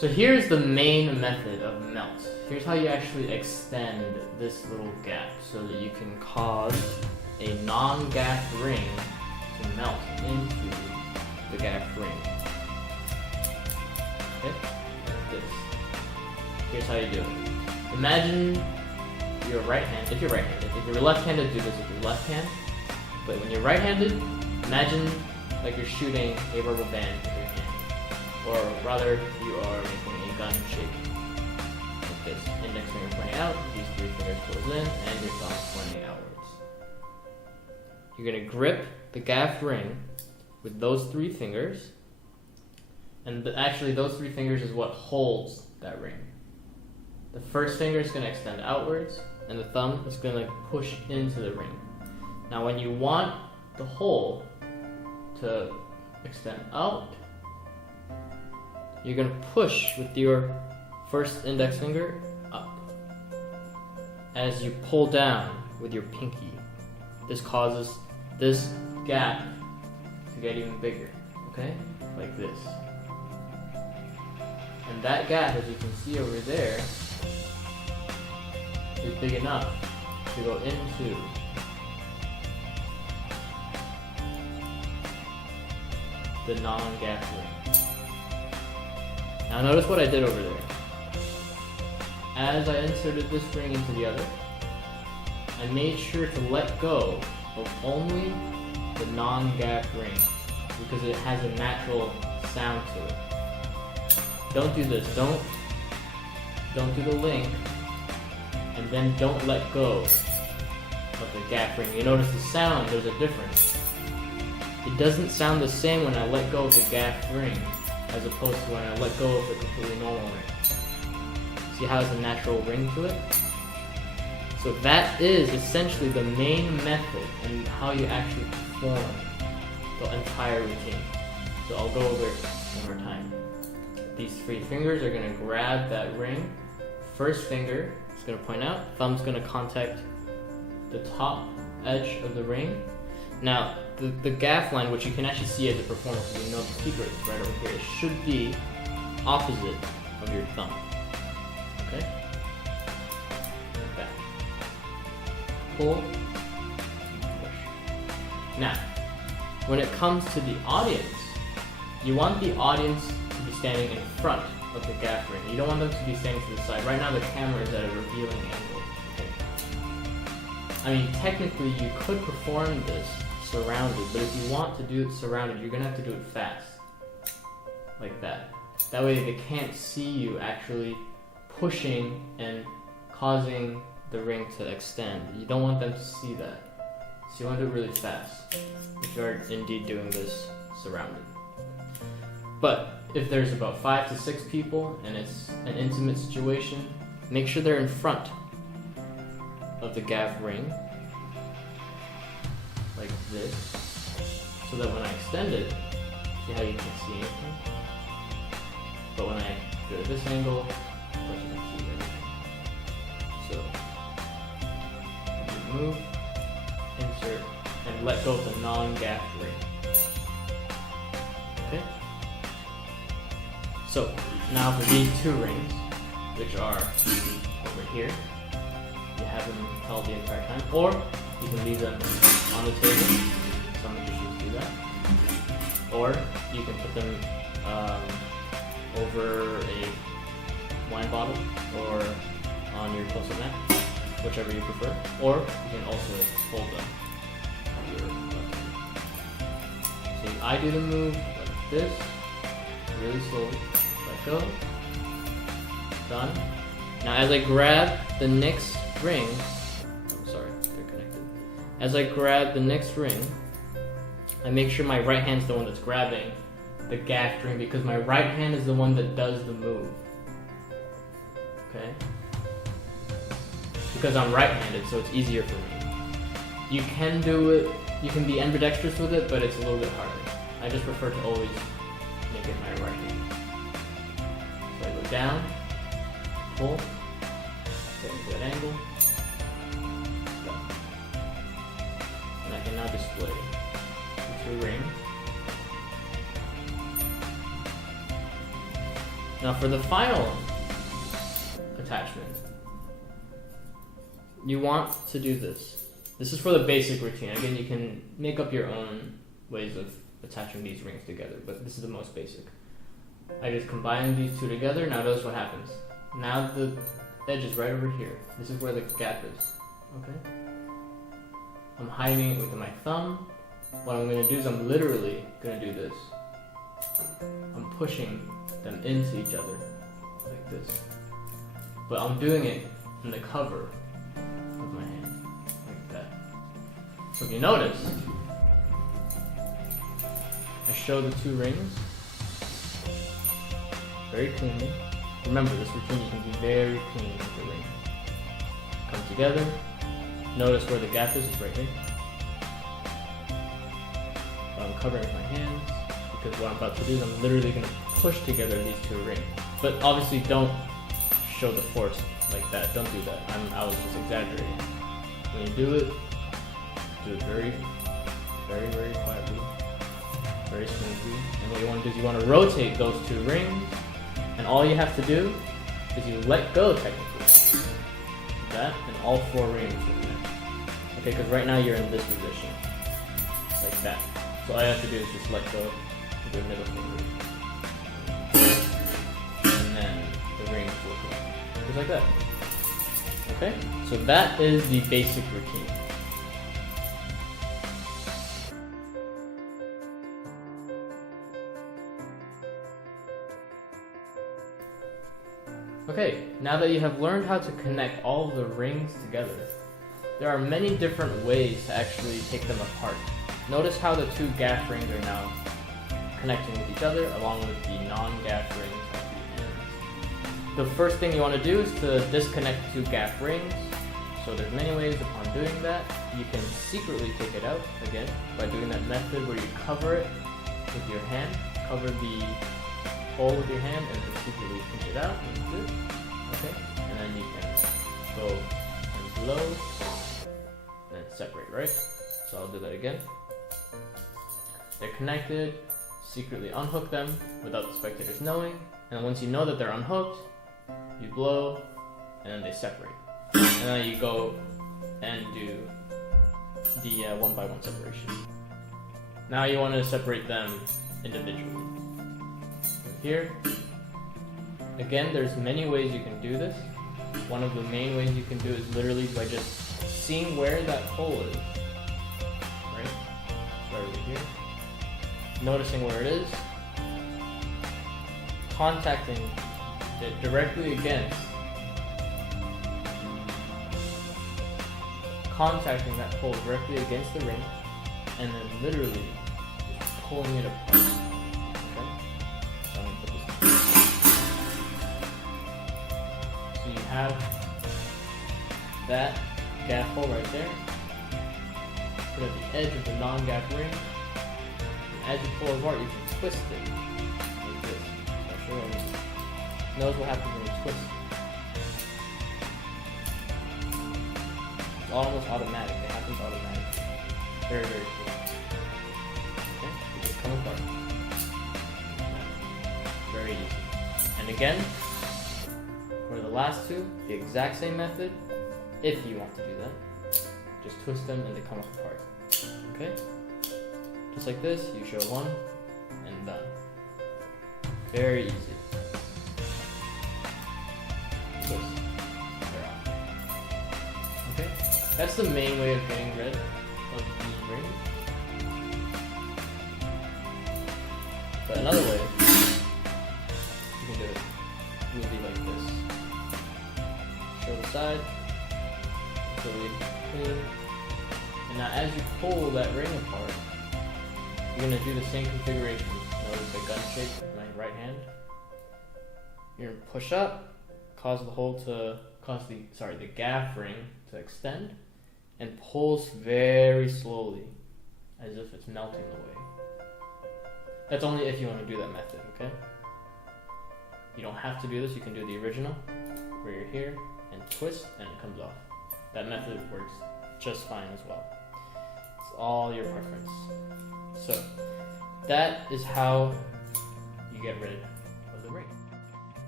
So here's the main method of melt. Here's how you actually extend this little gap so that you can cause a non-gapped ring to melt into the gapped ring. Okay, like this. Here's how you do it. Imagine your right hand, if you're right-handed. If you're left-handed, do this with your left hand. But when you're right-handed, imagine like you're shooting a rubber band with your hand. Or rather, you are making a gun shape. Like this. Index finger pointing out, these three fingers close in, and your thumb pointing outwards. You're going to grip the gaffed ring with those three fingers. And actually, those three fingers is what holds that ring. The first finger is going to extend outwards, and the thumb is going to push into the ring. Now, when you want the hole to extend out, you're going to push with your first index finger up. As you pull down with your pinky, this causes this gap to get even bigger, okay? Like this. And that gap, as you can see over there, is big enough to go into the non-gap ring. Now notice what I did over there. As I inserted this ring into the other, I made sure to let go of only the non-gap ring because it has a natural sound to it. Don't do this. Don't do the link, and then don't let go of the gap ring. You notice the sound, there's a difference. It doesn't sound the same when I let go of the gap ring as opposed to when I let go of the completely normal ring. See how it's a natural ring to it? So that is essentially the main method and how you actually perform the entire routine. So I'll go over it one more time. These three fingers are going to grab that ring. First finger is going to point out, thumb's going to contact the top edge of the ring. Now, the gaff line, which you can actually see as a performer because you know the secret is right over here, it should be opposite of your thumb. Okay? Like that. Pull, push. Now, when it comes to the audience, you want the audience to be standing in front of the gaff ring. You don't want them to be standing to the side. Right now the camera is at a revealing angle. Okay. I mean, technically you could perform this surrounded, but if you want to do it surrounded, you're gonna have to do it fast. Like that. That way they can't see you actually pushing and causing the ring to extend. You don't want them to see that. So you want to do it really fast if you're indeed doing this surrounded. But if there's about 5 to 6 people and it's an intimate situation, make sure they're in front of the gaff ring, like this, so that when I extend it, see how you can't see anything? But when I do it at this angle, of course you can see everything. So, remove, insert, and let go of the non-gaff ring. Okay? So, now for these two rings, which are over here, you have them held the entire time, or you can leave them on the table. Some magicians do that. Or you can put them over a wine bottle or on your close-up mat, whichever you prefer. Or you can also hold them on your left hand. So I do the move like this, really slowly. Let go. Done. Now as I grab the next ring, as I grab the next ring, I make sure my right hand's the one that's grabbing the gaff ring because my right hand is the one that does the move. Okay? Because I'm right-handed, so it's easier for me. You can do it, you can be ambidextrous with it, but it's a little bit harder. I just prefer to always make it my right hand. So I go down, pull, get into that angle. I can now display the two rings. Now for the final attachment, you want to do this. This is for the basic routine. Again, you can make up your own ways of attaching these rings together, but this is the most basic. I just combine these two together. Now notice what happens. Now the edge is right over here. This is where the gap is. Okay? I'm hiding it with my thumb. What I'm going to do is I'm literally going to do this. I'm pushing them into each other like this. But I'm doing it in the cover of my hand, like that. So if you notice, I show the two rings very cleanly. Remember, this routine you can be very clean with the ring. Come together. Notice where the gap is, it's right here. But I'm covering my hands because what I'm about to do is I'm literally going to push together these two rings. But obviously don't show the force like that. Don't do that. I was just exaggerating. When you do it very, very, very quietly, very smoothly. And what you want to do is you want to rotate those two rings, and all you have to do is you let go technically. That and all four rings will connect. Okay, because right now you're in this position, like that. So all you have to do is just let go of your middle finger, and then the rings will connect, just like that. Okay, so that is the basic routine. Okay, now that you have learned how to connect all of the rings together, there are many different ways to actually take them apart. Notice how the two gaff rings are now connecting with each other along with the non-gaff rings at the ends. The first thing you want to do is to disconnect the two gaff rings. So there's many ways upon doing that. You can secretly take it out, again, by doing that method where you cover it with your hand, cover the hole with your hand and then secretly pinch it out like this. Okay, and then you can go and below and then separate, right? So I'll do that again. They're connected, secretly unhook them without the spectators knowing, and then once you know that they're unhooked, you blow and then they separate. And then you go and do the one by one separation. Now you want to separate them individually. Here, again, there's many ways you can do this. One of the main ways you can do is literally by just seeing where that hole is, right? Right over here. Noticing where it is, contacting it directly against, contacting that hole directly against the ring, and then literally just pulling it apart. Have that gaff hole right there. Put at the edge of the non-gaff ring. And as you pull apart, you can twist it like this. I'll show you. Notice what happens when you twist. It's almost automatic. It happens automatically. Very, very cool. Okay, you just come apart. Very easy. And again, for the last two, the exact same method, if you want to do that. Just twist them and they come apart. Okay? Just like this, you show one, and done. Very easy. Twist. They're off. Okay? That's the main way of getting rid of these rings. But another way, you can do it smoothly like this. Show the side, really clean. And now as you pull that ring apart, you're going to do the same configuration. Notice the gun shape with my right hand. You're going to push up, cause the gaff ring to extend, and pulls very slowly, as if it's melting away. That's only if you want to do that method, okay? You don't have to do this, you can do the original, where you're here, and twist, and it comes off. That method works just fine as well. It's all your preference. So, that is how you get rid of the ring.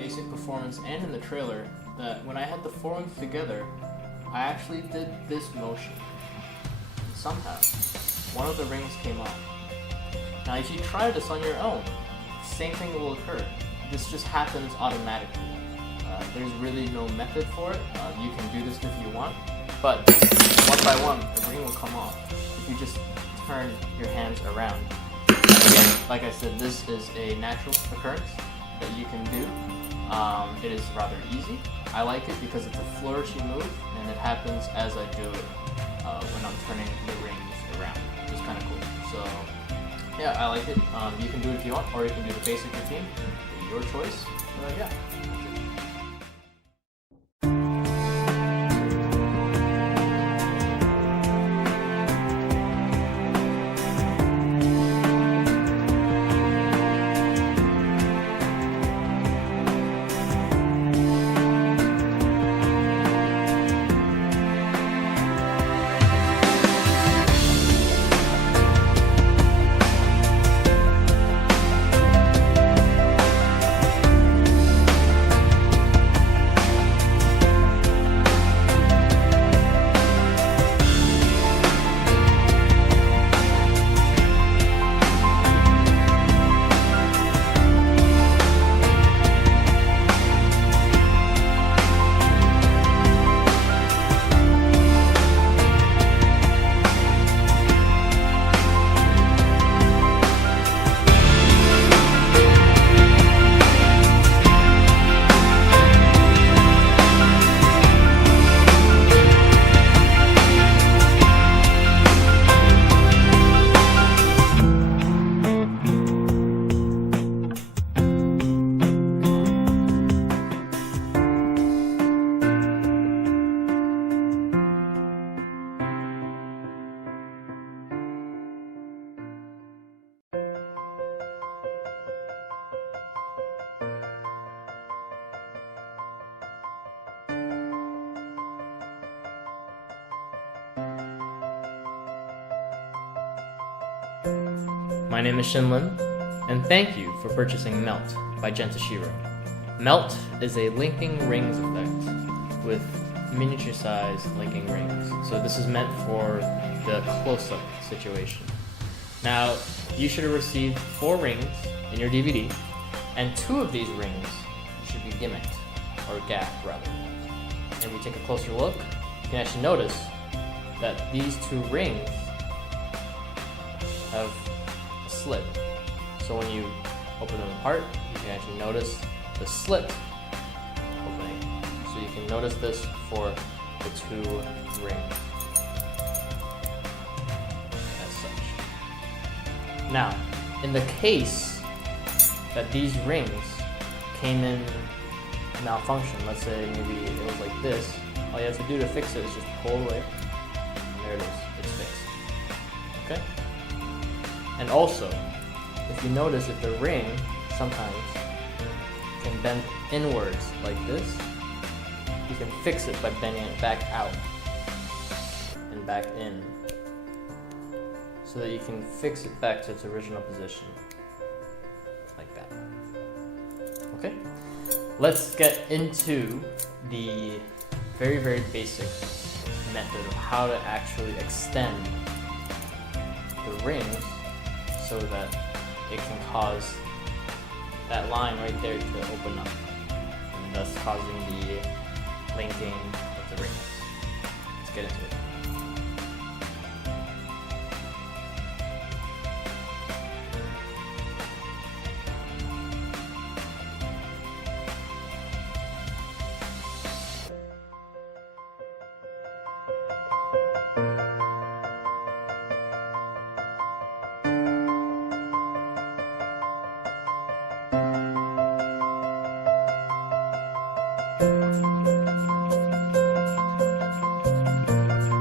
basic performance and in the trailer that when I had the four rings together, I actually did this motion. And somehow, one of the rings came off. Now if you try this on your own, same thing will occur. This just happens automatically. There's really no method for it. You can do this if you want, but one by one, the ring will come off if you just turn your hands around. And again, like I said, this is a natural occurrence that you can do. It is rather easy. I like it because it's a flourishy move, and it happens as I do it when I'm turning the rings around, which is kind of cool. So yeah, I like it. You can do it if you want, or you can do the basic routine. Your choice. Yeah. My name is Shinlin, and thank you for purchasing Melt by Gentashiro. Melt is a linking rings effect with miniature-sized linking rings. So this is meant for the close-up situation. Now, you should have received 4 rings in your DVD, and 2 of these rings should be gimmicked, or gapped rather. And we take a closer look, you can actually notice that these 2 rings have a slit. So when you open them apart, you can actually notice the slit opening. So you can notice this for the 2 rings as such. Now, in the case that these rings came in malfunction, let's say maybe it was like this, all you have to do to fix it is just pull away, and there it is, it's fixed. Okay? And also, if you notice that the ring sometimes can bend inwards like this, you can fix it by bending it back out and back in, so that you can fix it back to its original position, like that. Okay? Let's get into the very, very basic method of how to actually extend the rings so that it can cause that line right there to open up, and thus causing the linking of the rings. Let's get into it.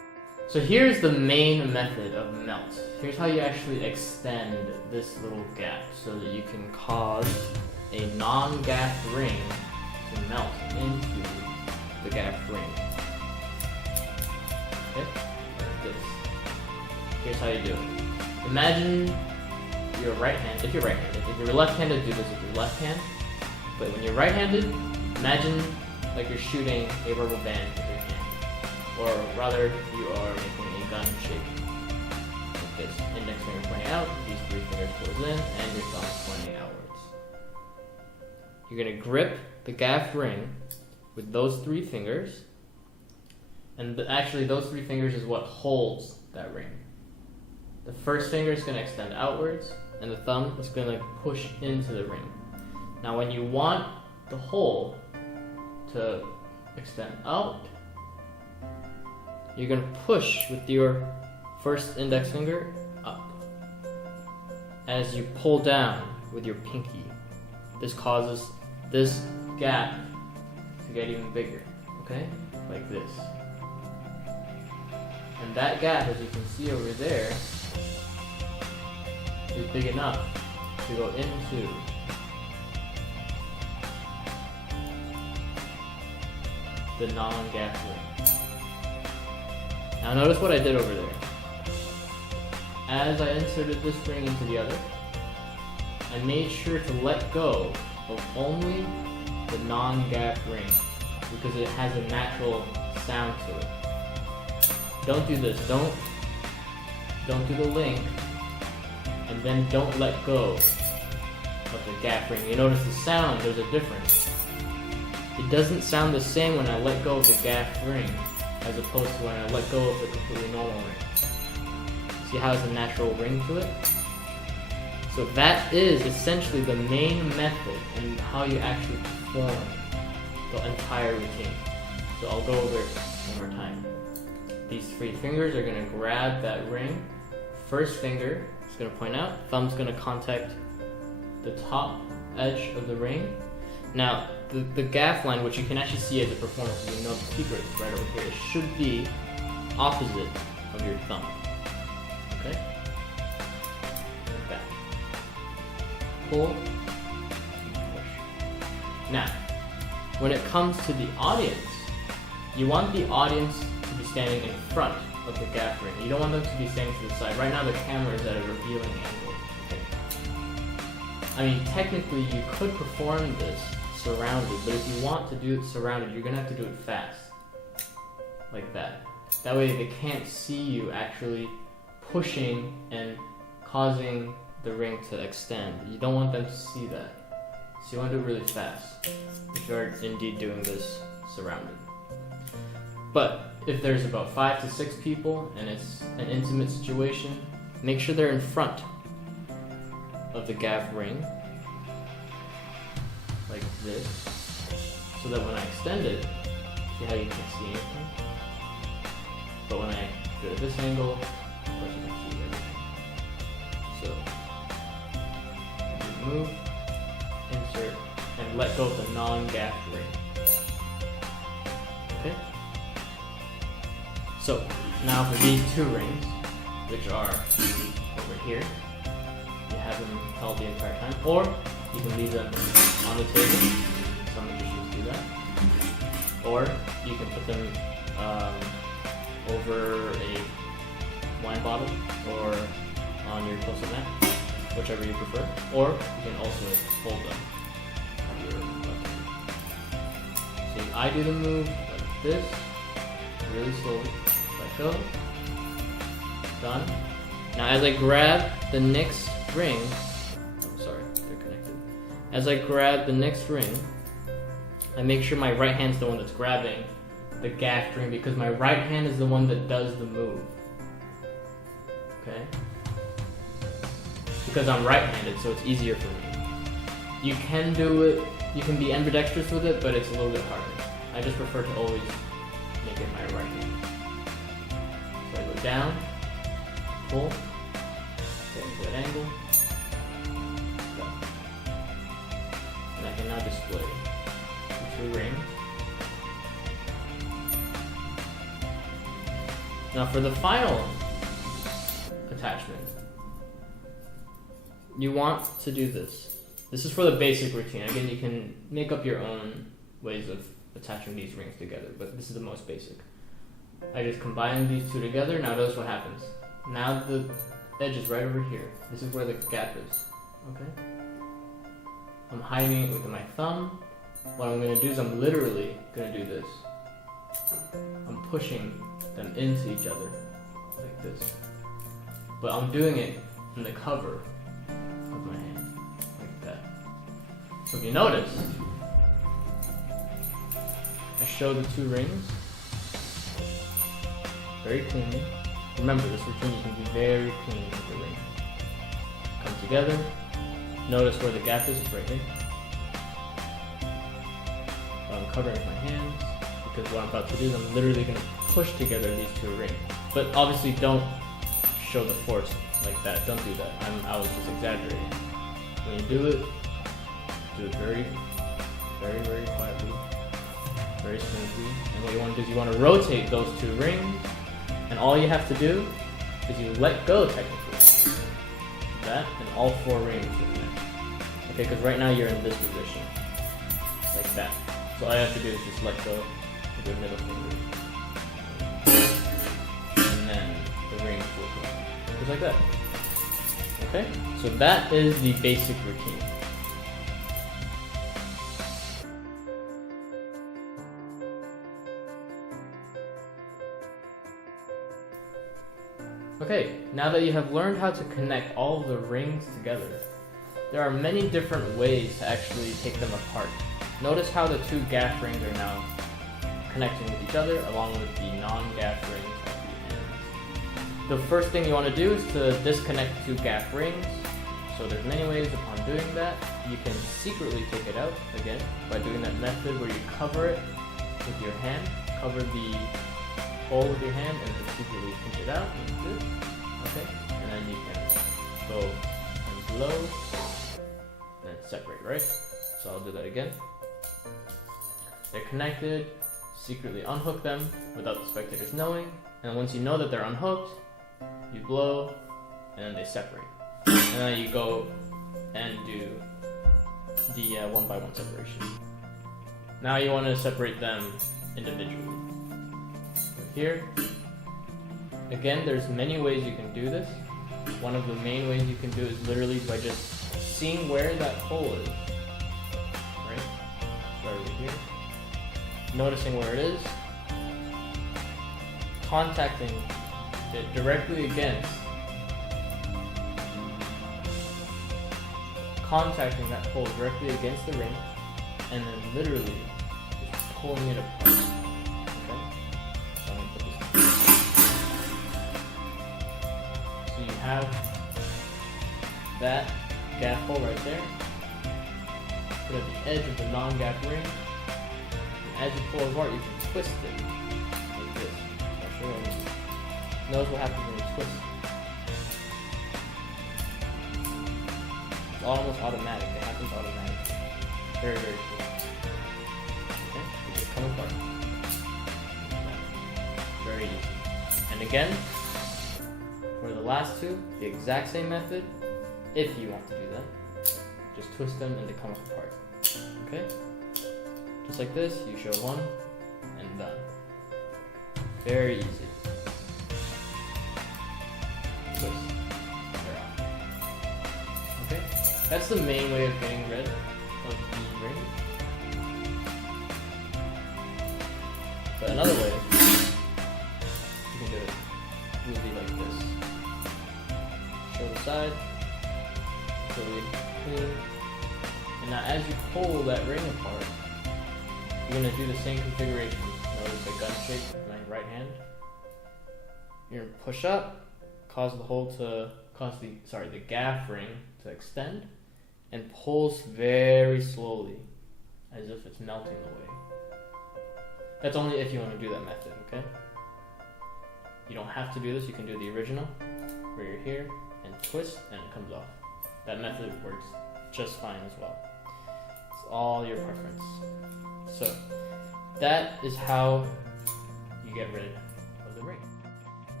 So here's the main method of melt. Here's how you actually extend this little gap so that you can cause a non-gapped ring to melt into the gapped ring. Okay? Like this. Here's how you do it. Imagine your right hand, if you're right-handed. If you're left-handed, do this with your left hand. But when you're right-handed, imagine like you're shooting a rubber band with your hand. Or rather, you are making a gun shape. Like this. Index finger pointing out, these three fingers close in, and your thumb pointing outwards. You're going to grip the gaff ring with those three fingers. And actually, those three fingers is what holds that ring. The first finger is going to extend outwards, and the thumb is going to push into the ring. Now, when you want the hole to extend out, you're going to push with your first index finger up. As you pull down with your pinky, this causes this gap to get even bigger, okay? Like this. And that gap, as you can see over there, is big enough to go into the non-gap ring. Now notice what I did over there. As I inserted this ring into the other, I made sure to let go of only the non-gap ring because it has a natural sound to it. Don't do this. Don't do the link, and then don't let go of the gap ring. You notice the sound, there's a difference. It doesn't sound the same when I let go of the gap ring as opposed to when I let go of the completely normal ring. See how it's a natural ring to it? So that is essentially the main method and how you actually perform the entire routine. So I'll go over it one more time. These three fingers are going to grab that ring. First finger is going to point out, thumb's going to contact the top edge of the ring. Now, the gaff line, which you can actually see as a performer, because you know the secret is right over here, it should be opposite of your thumb. Okay? Like that. Pull, push. Now, when it comes to the audience, you want the audience to be standing in front of the gaff ring. You don't want them to be standing to the side. Right now the camera is at a revealing angle. Okay. I mean, technically you could perform this surrounded, but if you want to do it surrounded, you're gonna have to do it fast. Like that. That way they can't see you actually pushing and causing the ring to extend. You don't want them to see that. So you want to do it really fast if you're indeed doing this surrounded. But if there's about 5 to 6 people and it's an intimate situation, make sure they're in front of the gaff ring, like this, so that when I extend it, see how you can't see anything? But when I do it at this angle, of course you can see everything. So, remove, insert, and let go of the non-gaff ring. Okay? So, now for these two rings, which are over here, you have them held the entire time, or you can leave them on the table. Some magicians do that. Or you can put them over a wine bottle or on your close-up mat, whichever you prefer. Or you can also hold them on your left hand. See, I do the move like this, really slowly. Let go. Done. Now as I grab the next ring, as I grab the next ring, I make sure my right hand's the one that's grabbing the gaff ring because my right hand is the one that does the move. Okay? Because I'm right-handed, so it's easier for me. You can do it, you can be ambidextrous with it, but it's a little bit harder. I just prefer to always make it my right hand. So I go down, pull, get into an angle. I can now display the two rings. Now for the final attachment, you want to do this. This is for the basic routine. Again, you can make up your own ways of attaching these rings together, but this is the most basic. I just combine these two together. Now notice what happens. Now the edge is right over here. This is where the gap is. Okay? I'm hiding it with my thumb. What I'm going to do is I'm literally going to do this. I'm pushing them into each other like this. But I'm doing it in the cover of my hand, like that. So if you notice, I show the two rings very cleanly. Remember, this routine you can be very clean with the ring. Come together. Notice where the gap is, it's right here. But I'm covering with my hands because what I'm about to do is I'm literally going to push together these two rings. But obviously don't show the force like that. Don't do that. I was just exaggerating. When you do it very, very, very quietly, very smoothly. And what you want to do is you want to rotate those two rings, and all you have to do is you let go technically. That and all four rings will connect. Okay, because right now you're in this position, like that. So all you have to do is just let go with your middle finger, and then the rings will go just like that. Okay, so that is the basic routine. Okay, now that you have learned how to connect all of the rings together, there are many different ways to actually take them apart. Notice how the two gaff rings are now connecting with each other along with the non-gaff rings at the ends. The first thing you want to do is to disconnect the two gaff rings. So there's many ways upon doing that. You can secretly take it out, again, by doing that method where you cover it with your hand, cover the hole with your hand and then secretly pinch it out like this. Okay? And then you can go and blow and then separate, right? So I'll do that again. They're connected, secretly unhook them without the spectators knowing, and once you know that they're unhooked, you blow and then they separate. And then you go and do the one by one separation. Now you want to separate them individually. Here, again, there's many ways you can do this. One of the main ways you can do is literally by just seeing where that hole is, right? Right over here. Noticing where it is, contacting it directly against, contacting that hole directly against the ring, and then literally just pulling it apart. Have that gaff hole right there. Put at the edge of the non-gaff ring. And as you pull it apart, you can twist it like this. I'll show you. Notice what happens when you twist it. It's almost automatic. It happens automatically. Very, very cool. Okay, you just come apart. Very easy. And again, for the last two, the exact same method, if you want to do that. Just twist them and they come apart. Okay? Just like this, you show one, and done. Very easy. Twist. They're out. Okay? That's the main way of getting rid of the ring. But another way, you can do it really like this. Show the side, really clean. And now as you pull that ring apart, you're going to do the same configuration. Notice the gun shape with my right hand. You're going to push up, cause the gaff ring to extend, and pulse very slowly, as if it's melting away. That's only if you want to do that method, okay? You don't have to do this, you can do the original, where you're here, and twist, and it comes off. That method works just fine as well. It's all your preference. So, that is how you get rid of the ring.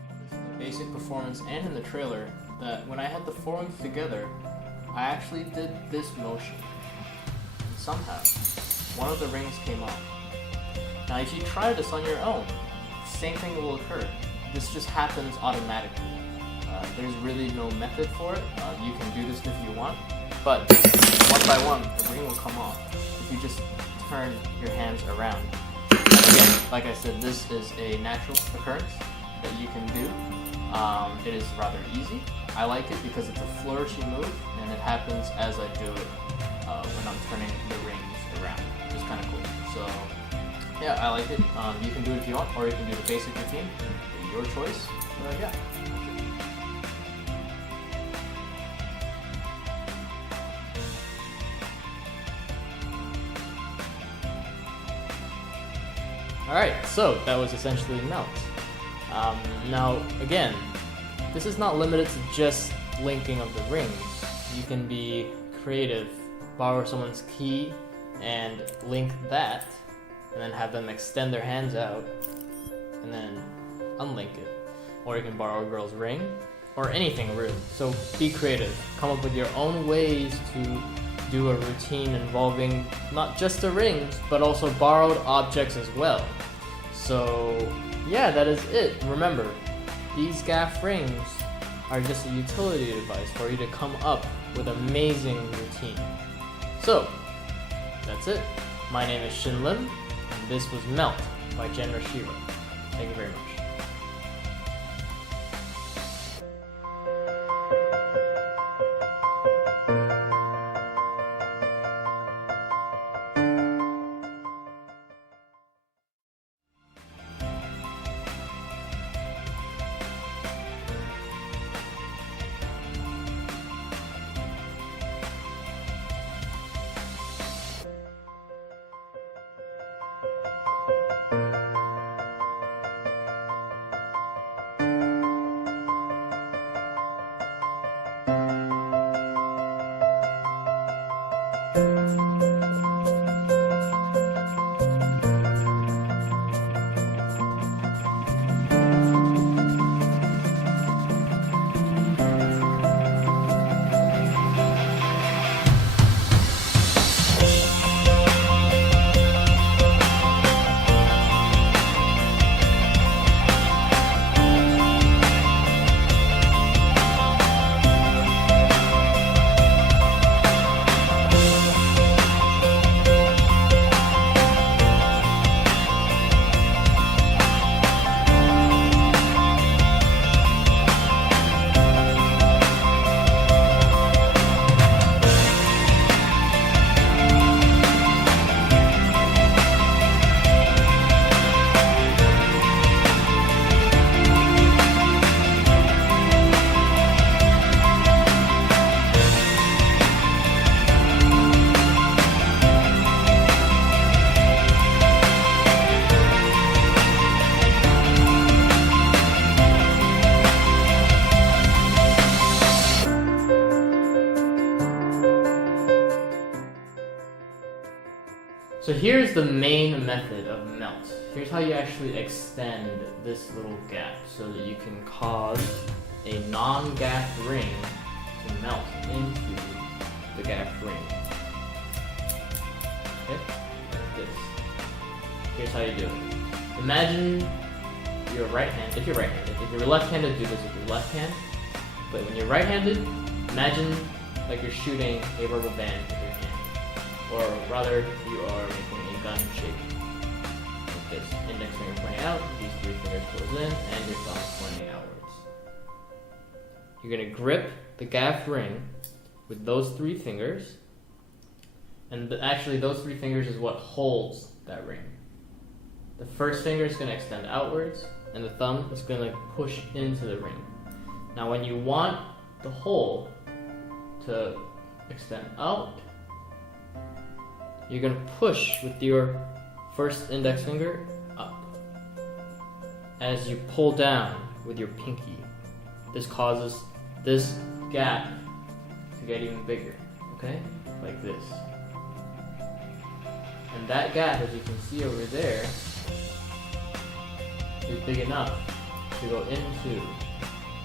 basic performance and in the trailer that when I had the four rings together, I actually did this motion. And somehow, one of the rings came off. Now if you try this on your own, same thing will occur. This just happens automatically. There's really no method for it. You can do this if you want, but one by one, the ring will come off if you just turn your hands around. And again, like I said, this is a natural occurrence that you can do. It is rather easy. I like it because it's a flourishy move, and it happens as I do it when I'm turning the rings around, which is kind of cool. So yeah, I like it. You can do it if you want, or you can do the basic routine. Your choice. But yeah. Alright, so that was essentially melt. Now, again, this is not limited to just linking of the rings. You can be creative, borrow someone's key and link that, and then have them extend their hands out, and then unlink it. Or you can borrow a girl's ring, or anything really. So be creative, come up with your own ways to do a routine involving not just the rings, but also borrowed objects as well. So yeah, that is it. Remember, these gaff rings are just a utility device for you to come up with amazing routine. So that's it. My name is Shin Lim, and this was Melt by Jen Rashira. Thank you very much. So here's the main method of melt. Here's how you actually extend this little gap so that you can cause a non-gaff ring to melt into the gaff ring. Okay, like this. Here's how you do it. Imagine you're right-handed, if you're right-handed. If you're left-handed, do this with your left hand. But when you're right-handed, imagine like you're shooting a rubber band with your hand. Or rather, you are making a gun shape. Like this. Index finger pointing out, these three fingers close in, and your thumb pointing outwards. You're going to grip the gaff ring with those three fingers. And actually, those three fingers is what holds that ring. The first finger is going to extend outwards, and the thumb is going to push into the ring. Now, when you want the hole to extend out, you're going to push with your first index finger up. As you pull down with your pinky, this causes this gap to get even bigger, okay? Like this. And that gap, as you can see over there, is big enough to go into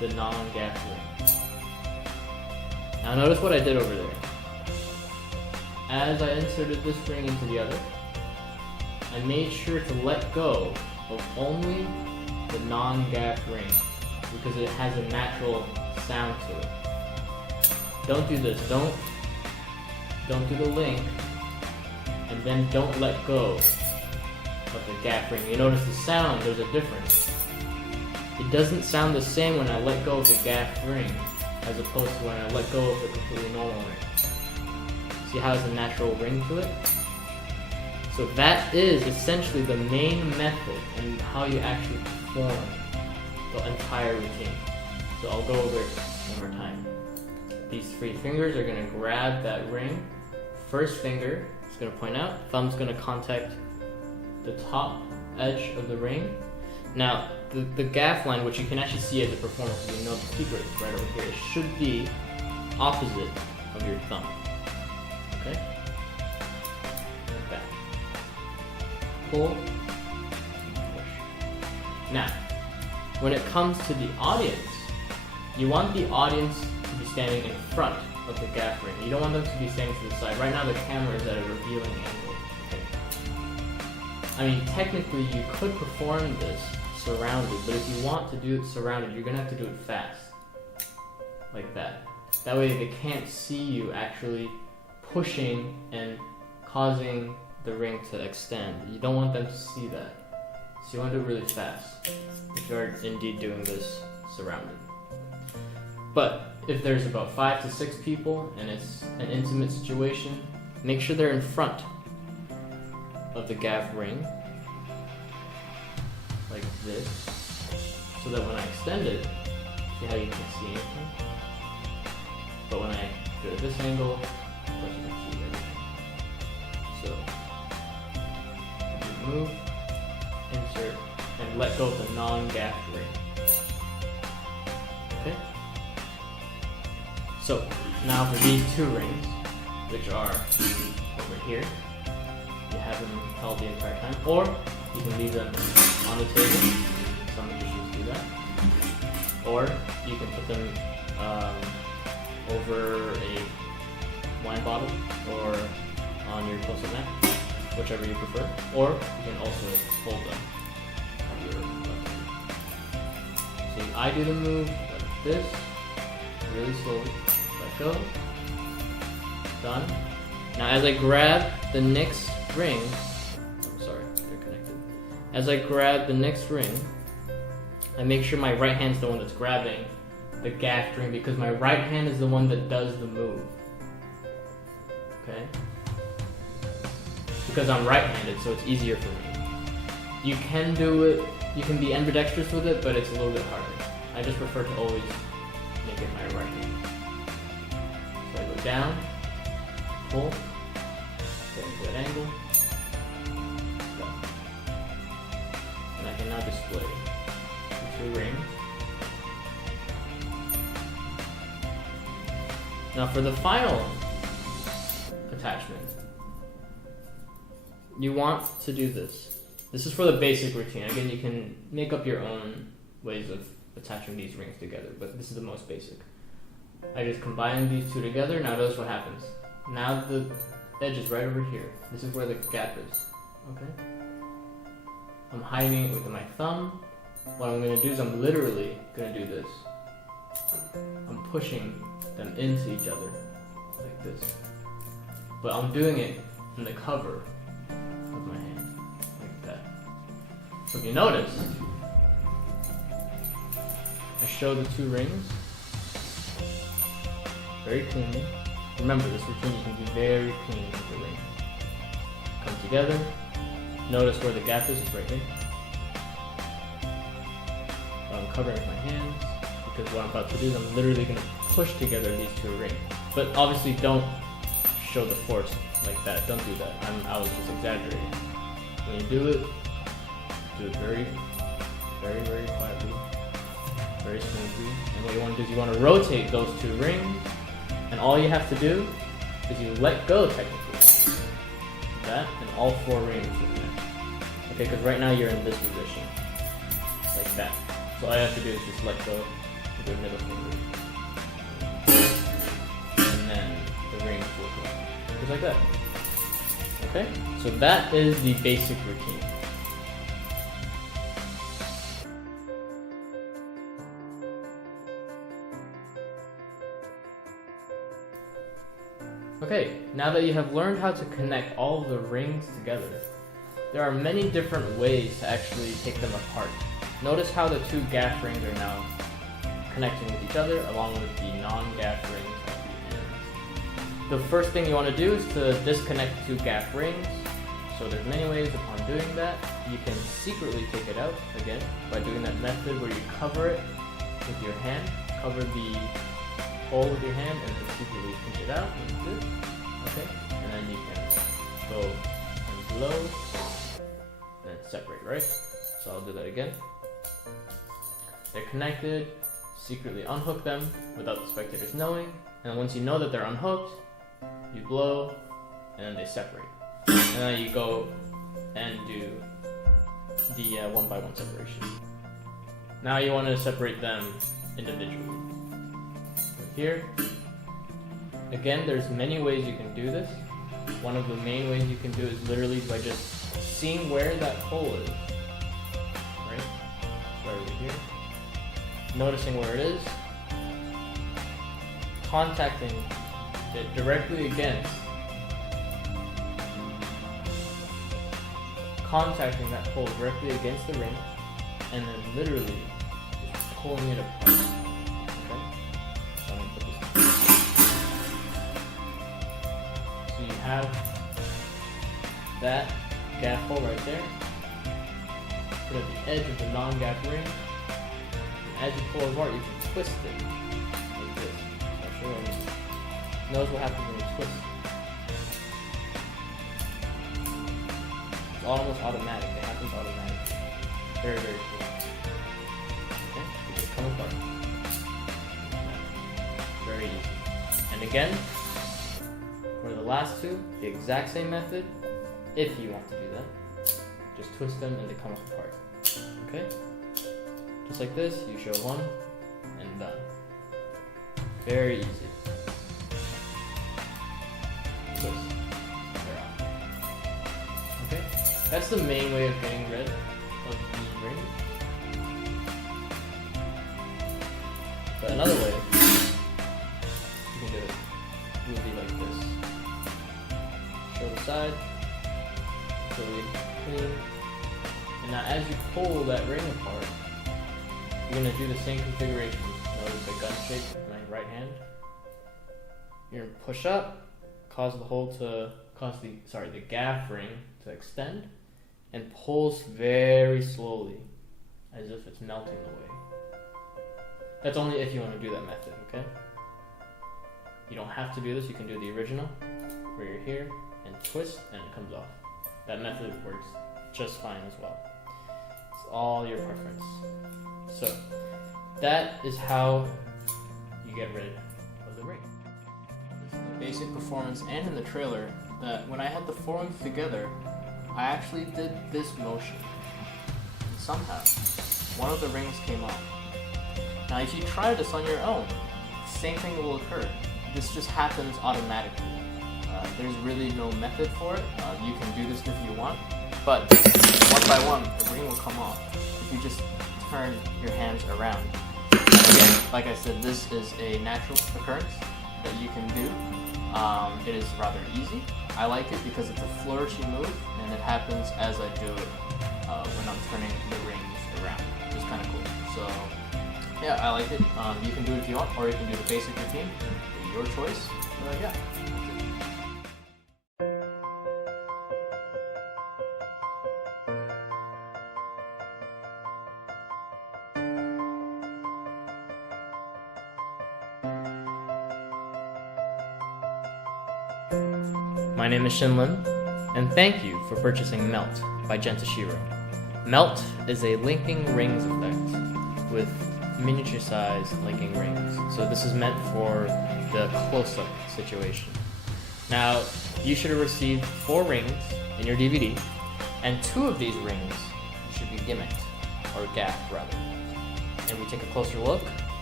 the non-gap ring. Now notice what I did over there. As I inserted this ring into the other, I made sure to let go of only the non-gap ring because it has a natural sound to it. Don't do this. Don't do the link, and then don't let go of the gap ring. You notice the sound, there's a difference. It doesn't sound the same when I let go of the gap ring as opposed to when I let go of the completely normal ring. See how it's a natural ring to it? So that is essentially the main method and how you actually perform the entire routine. So I'll go over it one more time. These three fingers are going to grab that ring. First finger is going to point out, thumb's going to contact the top edge of the ring. Now, the gaff line, which you can actually see as a performer, because you know the secret is right over here, it should be opposite of your thumb. Okay? Like that. Pull, push. Now, when it comes to the audience, you want the audience to be standing in front of the gaff ring. You don't want them to be standing to the side. Right now the camera is at a revealing angle. Okay? I mean, technically you could perform this surrounded, but if you want to do it surrounded, you're gonna have to do it fast. Like that. That way they can't see you actually pushing and causing the ring to extend. You don't want them to see that. So you want to do it really fast if you are indeed doing this surrounded. But if there's about 5 to 6 people and it's an intimate situation, make sure they're in front of the gaff ring, like this, so that when I extend it, see how you can't see anything? But when I do it at this angle, of course you can see everything. So, move, insert, and let go of the non-gaff ring. Okay? So, now for these two rings, which are over here, you have them held the entire time, or you can leave them on the table. Some magicians do that. Or you can put them over a wine bottle or on your close-up mat, whichever you prefer. Or you can also hold them on your left hand. So I do the move like this, really slowly. Let go. Done. Now as I grab the next ring, as I grab the next ring, I make sure my right hand's the one that's grabbing the gaff ring because my right hand is the one that does the move. Okay? Because I'm right-handed, so it's easier for me. You can do it, you can be ambidextrous with it, but it's a little bit harder. I just prefer to always make it my right hand. So I go down, pull, get into that angle. I can now display the two rings. Now for the final attachment, you want to do this. This is for the basic routine. Again, you can make up your own ways of attaching these rings together, but this is the most basic. I just combine these two together. Now notice what happens. Now the edge is right over here. This is where the gap is. Okay? I'm hiding it with my thumb. What I'm going to do is I'm literally going to do this. I'm pushing them into each other like this. But I'm doing it in the cover of my hand, like that. So if you notice, I show the two rings very cleanly. Remember, this routine you can be very clean with the ring. Come together. Notice where the gap is, it's right here. I'm covering with my hands because what I'm about to do is I'm literally going to push together these two rings. But obviously don't show the force like that. Don't do that. I was just exaggerating. When you do it very, very, very quietly, very smoothly. And what you want to do is you want to rotate those two rings, and all you have to do is you let go technically. That, and all four rings will connect. Okay, because right now you're in this position, like that. So all you have to do is just let go, with their middle finger. And then the rings will come out. Just like that. Okay? So that is the basic routine. Okay, now that you have learned how to connect all of the rings together, there are many different ways to actually take them apart. Notice how the two gaff rings are now connecting with each other along with the non-gaff rings at the ends. The first thing you want to do is to disconnect the two gaff rings. So there's many ways upon doing that. You can secretly take it out again by doing that method where you cover it with your hand, cover the hole with your hand and then secretly pinch it out like this. Okay, and then you can go and below and separate, right? So I'll do that again. They're connected, secretly unhook them without the spectators knowing, and once you know that they're unhooked, you blow and then they separate. And then you go and do the one by one separation. Now you want to separate them individually. Here, again, there's many ways you can do this. One of the main ways you can do is literally by just seeing where that hole is, right? Right over here. Noticing where it is, contacting it directly against, contacting that hole directly against the ring, and then literally just pulling it apart. So you have that gaff hole right there. Put it at the edge of the non-gaff ring. And as you pull it apart, you can twist it like this. So I'll show you. Notice what happens when you twist. It's almost automatic. It happens automatically. Very, very cool. Okay, you just come apart. Very easy. And again, for the last two, the exact same method. If you want to do that, just twist them and they come apart. Okay? Just like this, you show one and done. Very easy. Twist. They're out. Okay? That's the main way of getting rid of the ring. But another way, you can do it really like this. Show the side, really clean. And now as you pull that ring apart, you're going to do the same configuration. Notice the gun shape with my right hand. You're going to push up, cause the hole to, the gaff ring to extend, and pulls very slowly, as if it's melting away. That's only if you want to do that method, okay? You don't have to do this, you can do the original, where you're here, and twist, and it comes off. That method works just fine as well. It's all your preference. So, that is how you get rid of the ring. In the basic performance and in the trailer, that when I had the four rings together, I actually did this motion. And somehow, one of the rings came off. Now if you try this on your own, the same thing will occur. This just happens automatically. There's really no method for it. You can do this if you want, but one by one, the ring will come off if you just turn your hands around. And again, like I said, this is a natural occurrence that you can do. It is rather easy. I like it because it's a flourishy move, and it happens as I do it when I'm turning the rings around. It's kind of cool. So yeah, I like it. You can do it if you want, or you can do the basic routine. Your choice. Yeah. My name is Shinlin, and thank you for purchasing Melt by Gentashiro. Melt is a linking rings effect with miniature-sized linking rings. So this is meant for the close-up situation. Now, you should have received 4 rings in your DVD, and 2 of these rings should be gimmicked, or gaffed rather. And we take a closer look,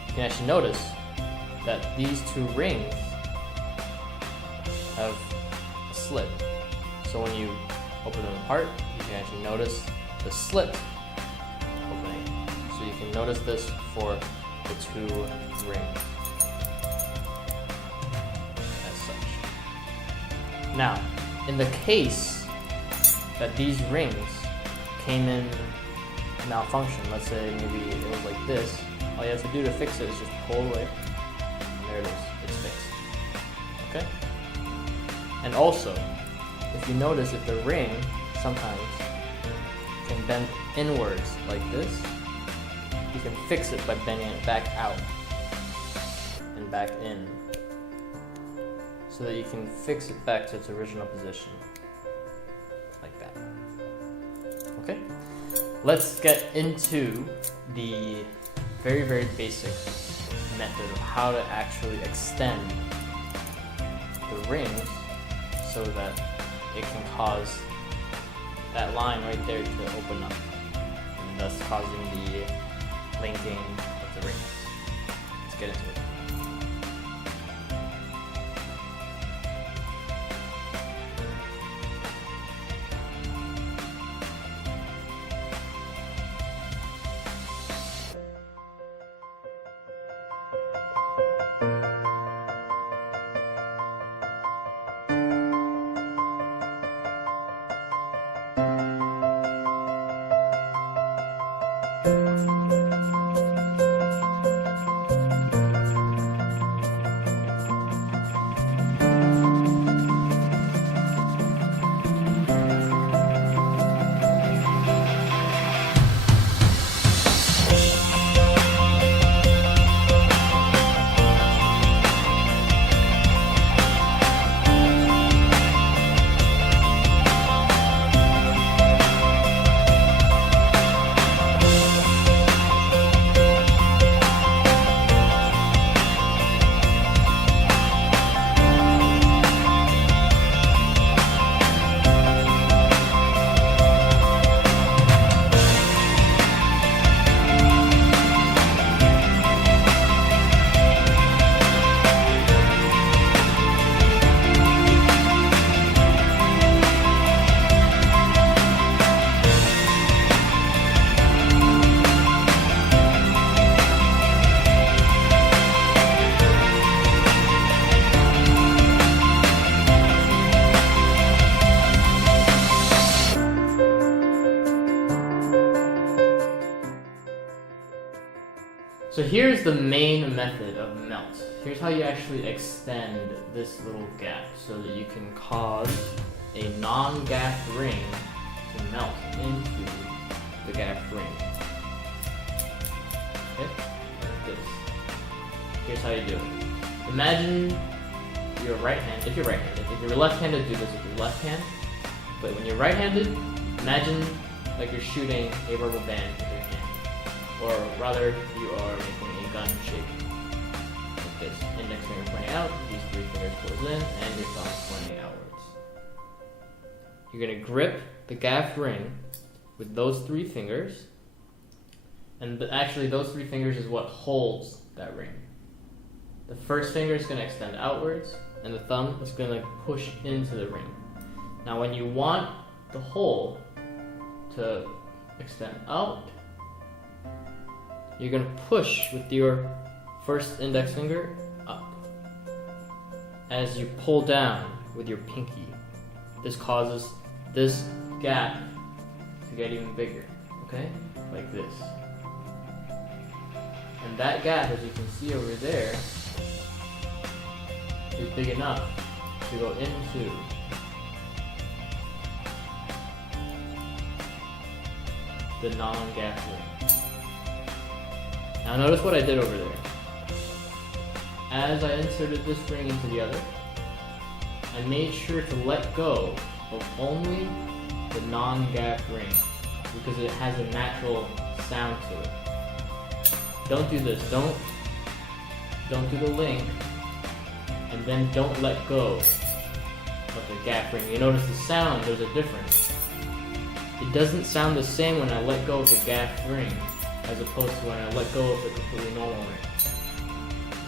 you can actually notice that these two rings have a slit. So when you open them apart, you can actually notice the slit opening. So you can notice this for the two rings as such. Now, in the case that these rings came in malfunction, let's say maybe it was like this, all you have to do to fix it is just pull away, and there it is, it's fixed. Okay? And also, if you notice, if the ring sometimes can bend inwards like this, you can fix it by bending it back out and back in, so that you can fix it back to its original position, like that. Okay? Let's get into the very, very basic method of how to actually extend the rings so that it can cause that line right there to open up, and thus causing the linking of the rings. Let's get into it. So here's the main method of melt. Here's how you actually extend this little gap so that you can cause a non-gapped ring to melt into the gapped ring. Okay, like this. Here's how you do it. Imagine you're right-handed, if you're right-handed. If you're left-handed, do this with your left hand. But when you're right-handed, imagine like you're shooting a rubber band with your hand. Or rather, you are making a gun shape like this. Index finger pointing out, these three fingers close in, and your thumb pointing outwards. You're going to grip the gapped ring with those three fingers, and actually those three fingers is what holds that ring. The first finger is going to extend outwards, and the thumb is going to push into the ring. Now when you want the hole to extend out, you're going to push with your first index finger up. As you pull down with your pinky, this causes this gap to get even bigger, okay? Like this. And that gap, as you can see over there, is big enough to go into the non-gap ring. Now notice what I did over there. As I inserted this ring into the other, I made sure to let go of only the non-gap ring because it has a natural sound to it. Don't do this. Don't do the link, and then don't let go of the gap ring. You notice the sound, there's a difference. It doesn't sound the same when I let go of the gap ring as opposed to when I let go of the completely normal ring.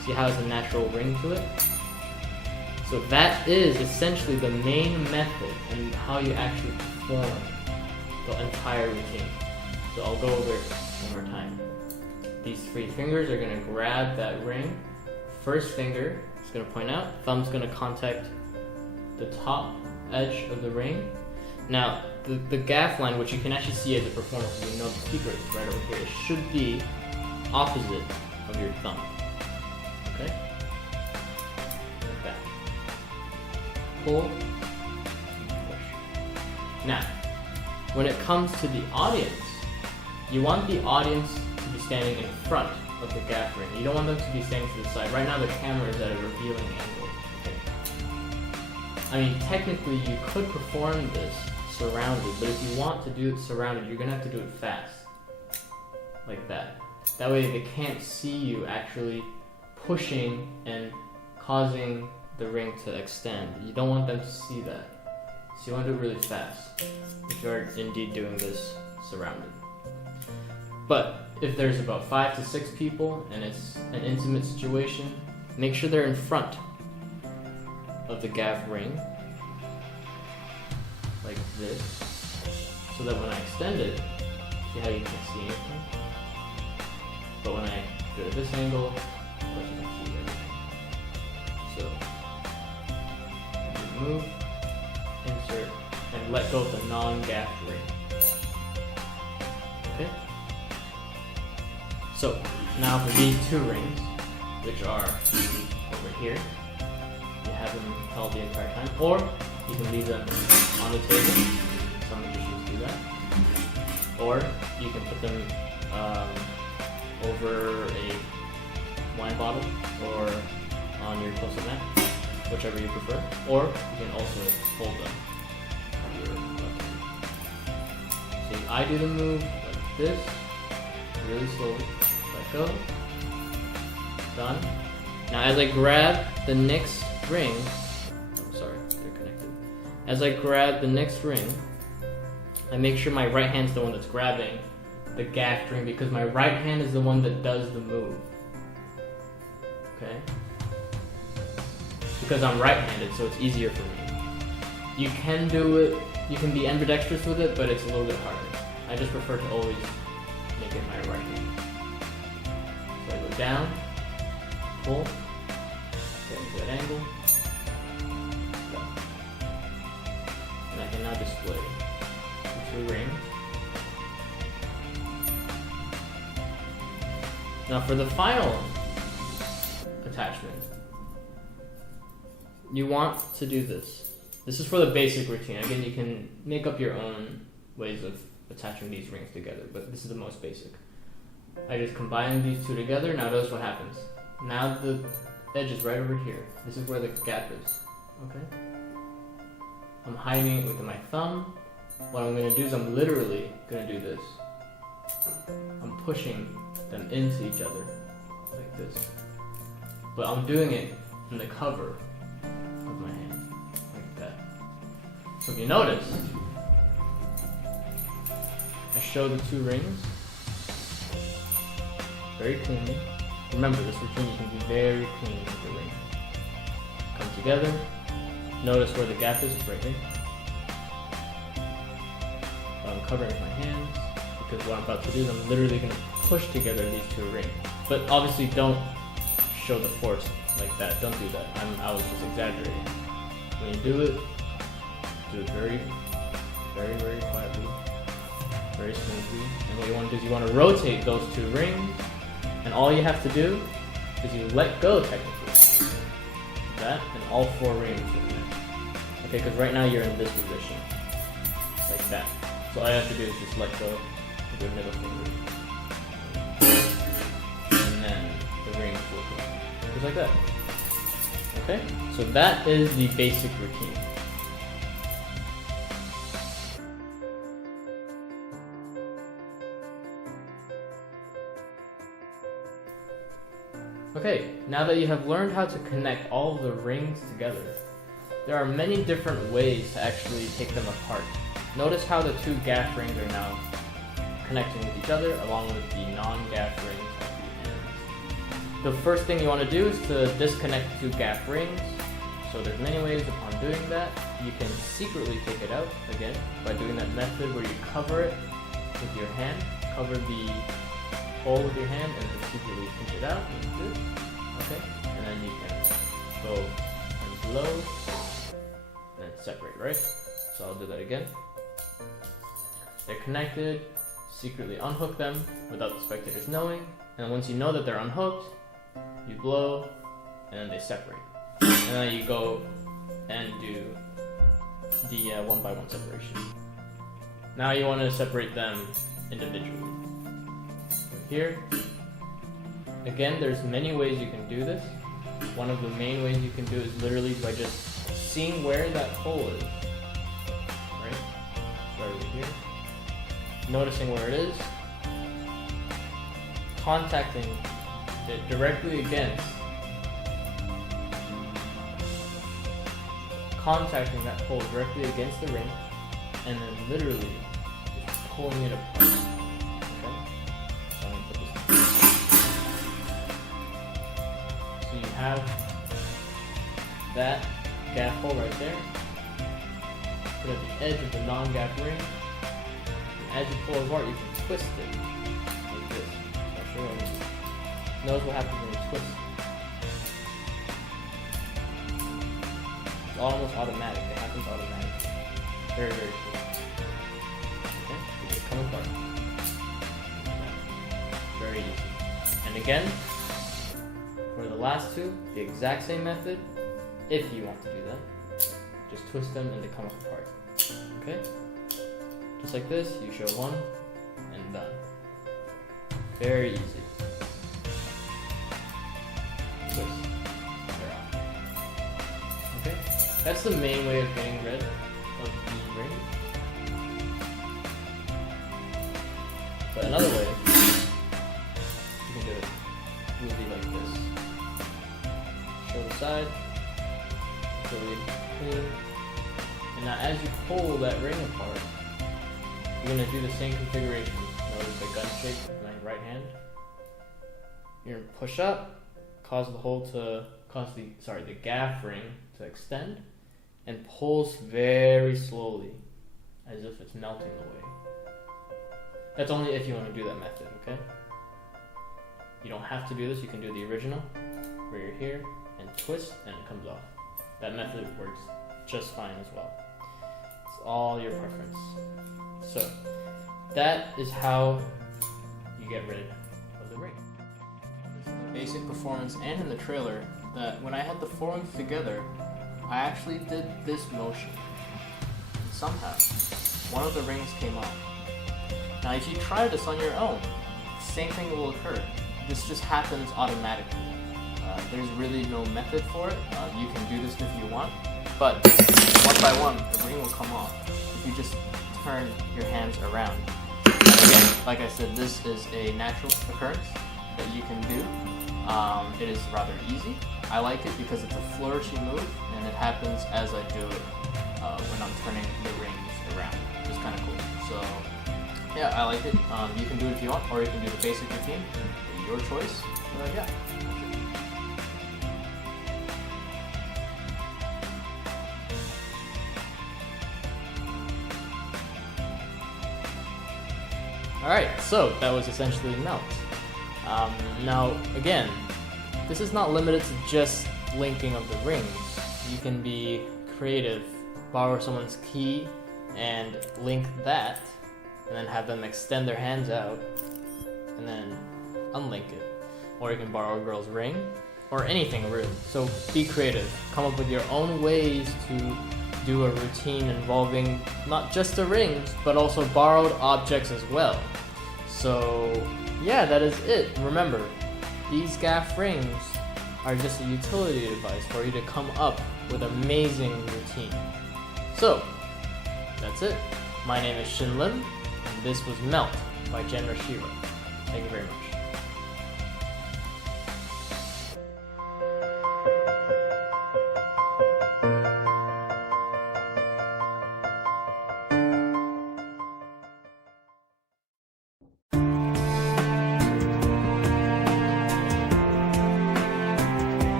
See how it's a natural ring to it? So that is essentially the main method and how you actually perform the entire routine. So I'll go over it one more time. These 3 fingers are going to grab that ring. First finger is going to point out, thumb's going to contact the top edge of the ring. Now, the gaff line, which you can actually see as a performer, because you know the speaker is right over here, it should be opposite of your thumb. Okay? Like that. Pull, push. Now, when it comes to the audience, you want the audience to be standing in front of the gaff ring. You don't want them to be standing to the side. Right now the camera is at a revealing angle. Okay. I mean, technically you could perform this surrounded, but if you want to do it surrounded, you're gonna have to do it fast. Like that. That way they can't see you actually pushing and causing the ring to extend. You don't want them to see that. So you want to do it really fast if you're indeed doing this surrounded. But if there's about 5 to 6 people and it's an intimate situation, make sure they're in front of the gaff ring, like this, so that when I extend it, see how you can't see anything? But when I go to this angle, of course you can see everything. So, remove, insert, and let go of the non-gaff ring. Okay? So, now for these 2 rings, which are over here, you have them held the entire time, or you can leave them on the table. Some magicians do that. Or you can put them over a wine bottle or on your close-up mat, whichever you prefer. Or you can also hold them on your left hand. See, I do the move like this, really slowly. Let go. Done. Now as I grab the next ring, as I grab the next ring, I make sure my right hand's the one that's grabbing the gaff ring because my right hand is the one that does the move. Okay? Because I'm right-handed, so it's easier for me. You can do it, you can be ambidextrous with it, but it's a little bit harder. I just prefer to always make it my right hand. So I go down, pull, get into that angle. I can now display the 2 rings. Now for the final attachment, you want to do this. This is for the basic routine. Again, you can make up your own ways of attaching these rings together, but this is the most basic. I just combine these 2 together. Now notice what happens. Now the edge is right over here. This is where the gap is. Okay? I'm hiding it with my thumb. What I'm going to do is I'm literally going to do this. I'm pushing them into each other like this. But I'm doing it in the cover of my hand, like that. So if you notice, I show the 2 rings very cleanly. Remember, this routine you can be very clean with the ring. Come together. Notice where the gap is, it's right here. I'm covering with my hands because what I'm about to do is I'm literally going to push together these 2 rings. But obviously don't show the force like that. Don't do that. I was just exaggerating. When you do it very, very, very quietly, very smoothly. And what you want to do is you want to rotate those 2 rings, and all you have to do is you let go technically. That, and all 4 rings will connect. Okay, because right now you're in this position, like that. So all you have to do is just let go of your middle finger, and then the rings will connect, just like that. Okay, so that is the basic routine. Okay, now that you have learned how to connect all of the rings together, there are many different ways to actually take them apart. Notice how the 2 gaff rings are now connecting with each other along with the non-gaff rings at the ends. the first thing you want to do is to disconnect the 2 gap rings. So there's many ways upon doing that. You can secretly take it out, again, by doing that method where you cover it with your hand. Cover the hole with your hand and then secretly pinch it out like this. Okay? And then you can go and below, and then separate, right? So I'll do that again. They're connected, secretly unhook them without the spectators knowing. And once you know that they're unhooked, you blow, and then they separate. And then you go and do the 1-by-1 separation. Now you want to separate them individually. Here, again, there's many ways you can do this. One of the main ways you can do is literally by just seeing where that hole is. Right? Right over here. Noticing where it is. Contacting it directly against. Contacting that hole directly against the ring, and then literally just pulling it apart. Okay? So I'm gonna put this. So you have that gap hole right there. Put it at the edge of the non-gap ring. And as you pull it apart, you can twist it like this. I'll show you. Notice what happens when you twist it. Almost automatic. It happens automatically. Very, very cool. Okay, you just come apart. Very easy. And again, for the last 2, the exact same method. If you want to do that, just twist them and they come apart. Okay, just like this. You show 1 and done. Very easy. Twist. They're out. Okay. That's the main way of getting rid of the ring. But another way, you can do it really like this. Show the side, really clean. And now as you pull that ring apart, you're going to do the same configuration. Notice the gun shape with my right hand. You're going to push up, cause the hole to, the gaff ring to extend, and pulls very slowly, as if it's melting away. That's only if you want to do that method, okay? You don't have to do this. You can do the original, where you're here, and twist, and it comes off. That method works just fine as well. It's all your preference. So, that is how you get rid of the ring. In the basic performance and in the trailer, that when I had the 4 rings together, I actually did this motion. And somehow, one of the rings came off. Now if you try this on your own, the same thing will occur. This just happens automatically. There's really no method for it. You can do this if you want, but 1 by 1, the ring will come off if you just turn your hands around. And again, like I said, this is a natural occurrence that you can do. It is rather easy. I like it because it's a flourishy move, and it happens as I do it when I'm turning the rings around. It's kind of cool. So yeah, I like it. You can do it if you want, or you can do the basic routine. Your choice. Yeah. Alright, so that was essentially melt. Now, again, this is not limited to just linking of the rings. You can be creative, borrow someone's key and link that, and then have them extend their hands out, and then unlink it. Or you can borrow a girl's ring, or anything really. So be creative, come up with your own ways to do a routine involving not just the rings, but also borrowed objects as well. So yeah, that is it. Remember, these gaff rings are just a utility device for you to come up with amazing routine. So, that's it. My name is Shin Lim, and this was Melt by Jen Rashira. Thank you very much.